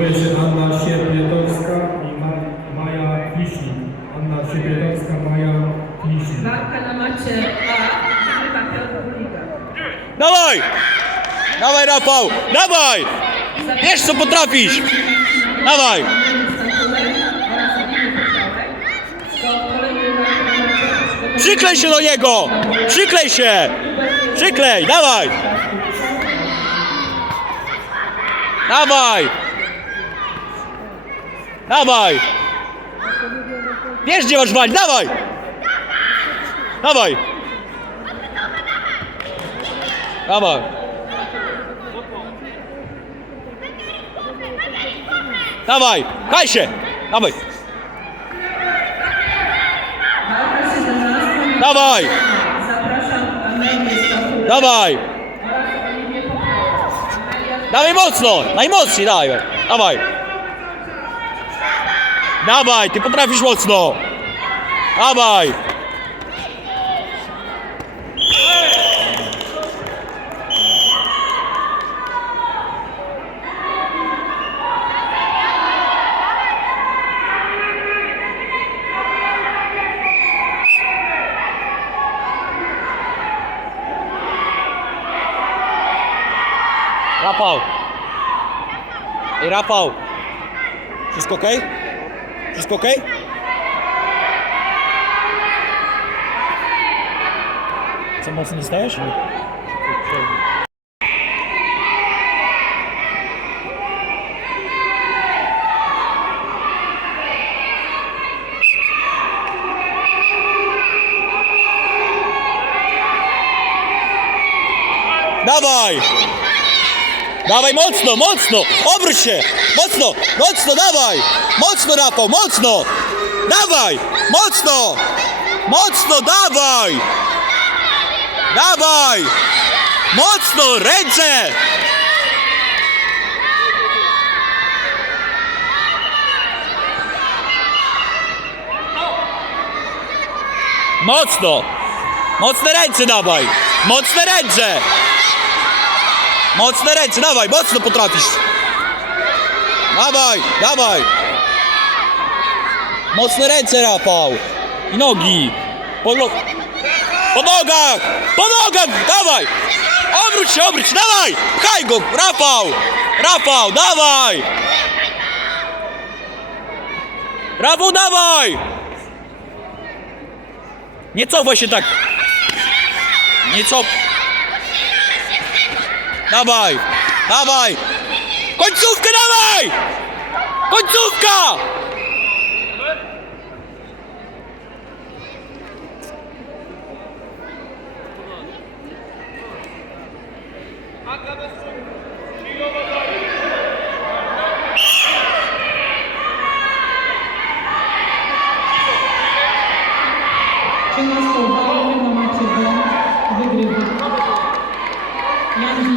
Jeszcze Anna Sierpietowska i Ma Maja Kliśnik. Anna Sierpietowska, Maja Kliśnik. Walka na macie A, wygrywa Piotr. Dawaj! Dawaj Rafał! Dawaj! Wiesz co potrafisz! Dawaj! Przyklej się do niego! Przyklej się! Przyklej! Dawaj! Dawaj! Dawaj! Wiesz gdzie masz walić! Dawaj! Dawaj! Dawaj! Dawaj! Kaj się! Dawaj! Walka 17. Dawaj! Dawaj! Dawaj mocno! Najmocniej dawaj! Dawaj! Dawaj! Ty potrafisz mocno! Dawaj! Rafał! Ej Rafał! Wszystko ok? Wszystko ok? Co mocno dostajesz? Dawaj! Dawaj mocno, mocno! Obróć się! Mocno, mocno, dawaj! Mocno Rafał, mocno! Dawaj! Mocno! Mocno, dawaj! Dawaj! Mocno, ręce! Mocno! Mocne ręce dawaj! Mocne ręce! Mocne ręce, dawaj, mocno potrafisz. Dawaj, dawaj. Mocne ręce, Rafał. I nogi. Po, po nogach, po nogach, dawaj. Obróć się, obróć, dawaj. Pchaj go, Rafał. Rafał, dawaj. Rafał, dawaj. Nie cofaj się tak. Nie cof... Dawaj! Dawaj! Końcówkę dawaj! Końcówka! Trzynastą walkę na macie wygrywa Jan